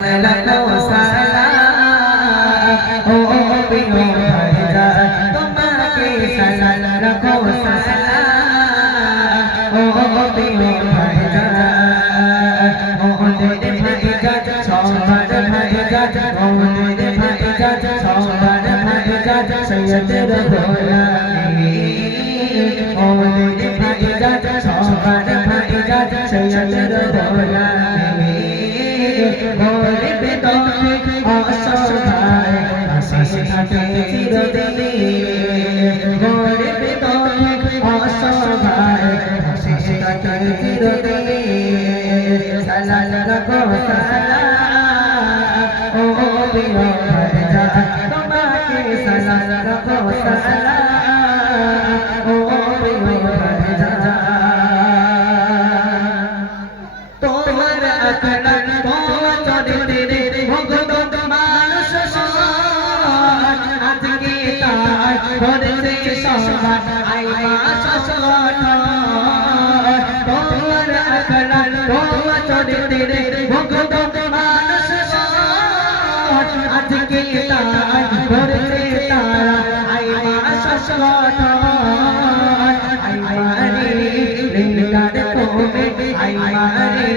লাখো সালাম ও প্রিয় ভাইজান তোমাকে সালাম লাখো সালাম ও প্রিয় ভাইজান মোদের ভাইজান সবার ভাইজান মোদের ভাইজান সবার ভাইজান সৈয়দের গোলামি মোদের ভাইজান সবার ভাইজান সৈয়দের গোলামি মোরে বেদনে অসহায় আশিস থাকে চিরদিন মোরে বেদনে অসহায় আশিস থাকে চিরদিন সালাম রাখো সালাম ও প্রিয় ভাইজান তোমাকে সালাম রাখো সালাম ও প্রিয় ভাইজান তোমার আকড়া ভরেছে সবার আইমা সসগঠ তোমার আকড়া তোমা চরিত্রে ভক্ত মানুষ আজকে তাই ভরেছে তারা আইমা সসগঠ আইমারে লিঙ্গার তোমে আইমারে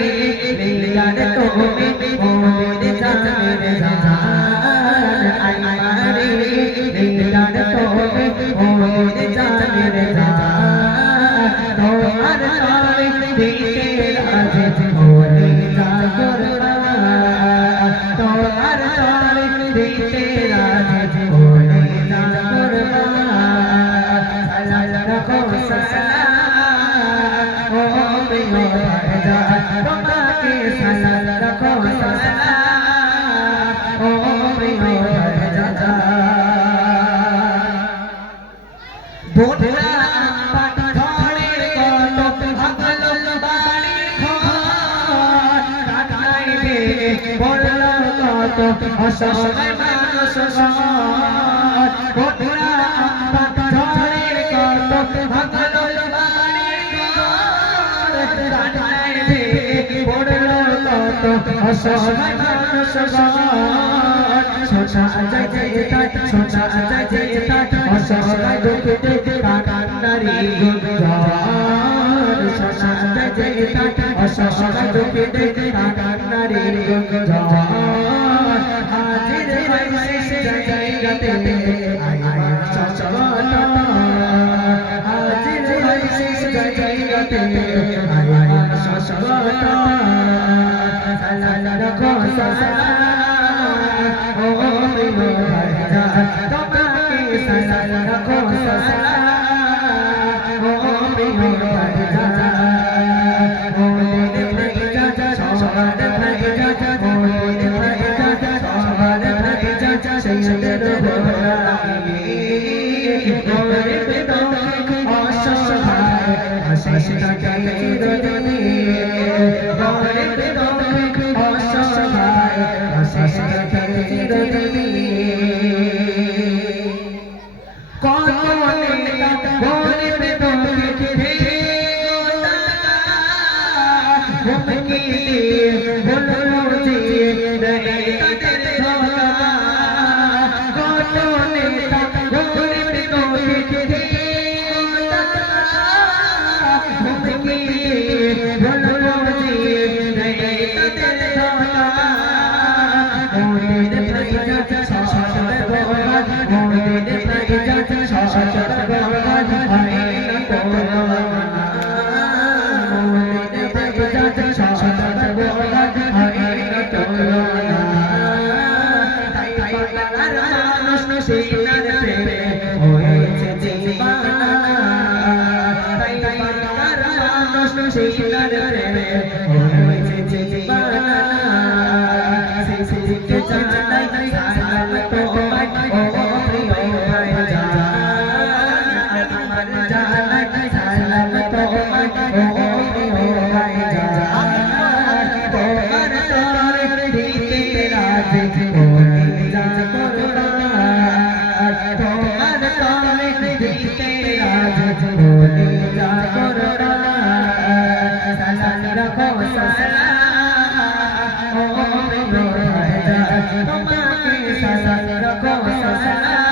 লিঙ্গার তোমে মোদের জানের জান আইমারে লিঙ্গার তোমে মোদের জানের জান তোমার তারে দিতে রাজে মোরে জাগরবা তোমার তারে দিতে রাজে মোরে জাগরবা সালাম রাখো সালাম ও প্রিয় ভাইজান তোমাকে সালাম রাখো সালাম ও প্রিয় ভাইজান বোটলা পাট ধরে কত ভাগল বাড়ি ঘর কাটাই রে বলল কত অসহায় মানুষ বোটলা পাট ধরে কত ভাগল বাড়ি ঘর কাটাই রে বলল কত অসহায় মানুষ ছোটা যায় তাই ছোটা যায় তাই অসহায় দুঃখে কান্নারি গুঞ্জন ছোটা যায় তাই অসহায় দুঃখে কান্নারি গুঞ্জন হাজির হইছে জায়গাতে আইমা সসগঠ হাজির হইছে জায়গাতে আইমা সসগঠ সালাম রাখো সালাম ও প্রিয় ভাইজান তোমাকে সালাম রাখো সালাম ও প্রিয় ভাইজান মোদের ভাইজান সবার ভাইজান মোদের ভাইজান সবার ভাইজান সৈয়দের গোলামি মোরে বেদনে অসহায় আশিস থাকে চিরদিন মোরে বেদনে অসহায় আশিস থাকে চিরদিন কত নেতা বলে বেদনে ঘিরে হুমকি দিয়ে বললো যে রে তাদের ধোকা কত নেতা বলে বেদনে ঘিরে হুমকি দিয়ে বললো যে রে তাদের ধোকা মোদের ভাইজান সবার ভগবান মোদের ভাইজান সবার ভগবান আইনা কোরবান মোদের ভাইজান সবার ভগবান আইনা কোরবান তাই বাংলার মানুষ সিনার প্রেমে হয়েছে দিওয়ানা তাই বাংলার মানুষ সিনার প্রেমে হয়েছে দিওয়ানা সিসিকে জানাই সালাম তোমায় ও প্রিয় ভাইজান আমার জানাই সালাম তোমায় ও প্রিয় ভাইজান তোমার তারে দিতে রাজি মোরে জাগরবা তোমার তারে দিতে রাজি মোরে জাগরবা সালাম রাখো সালাম ও প্রিয় যায় তোমাকে সাজা রাখো সাজা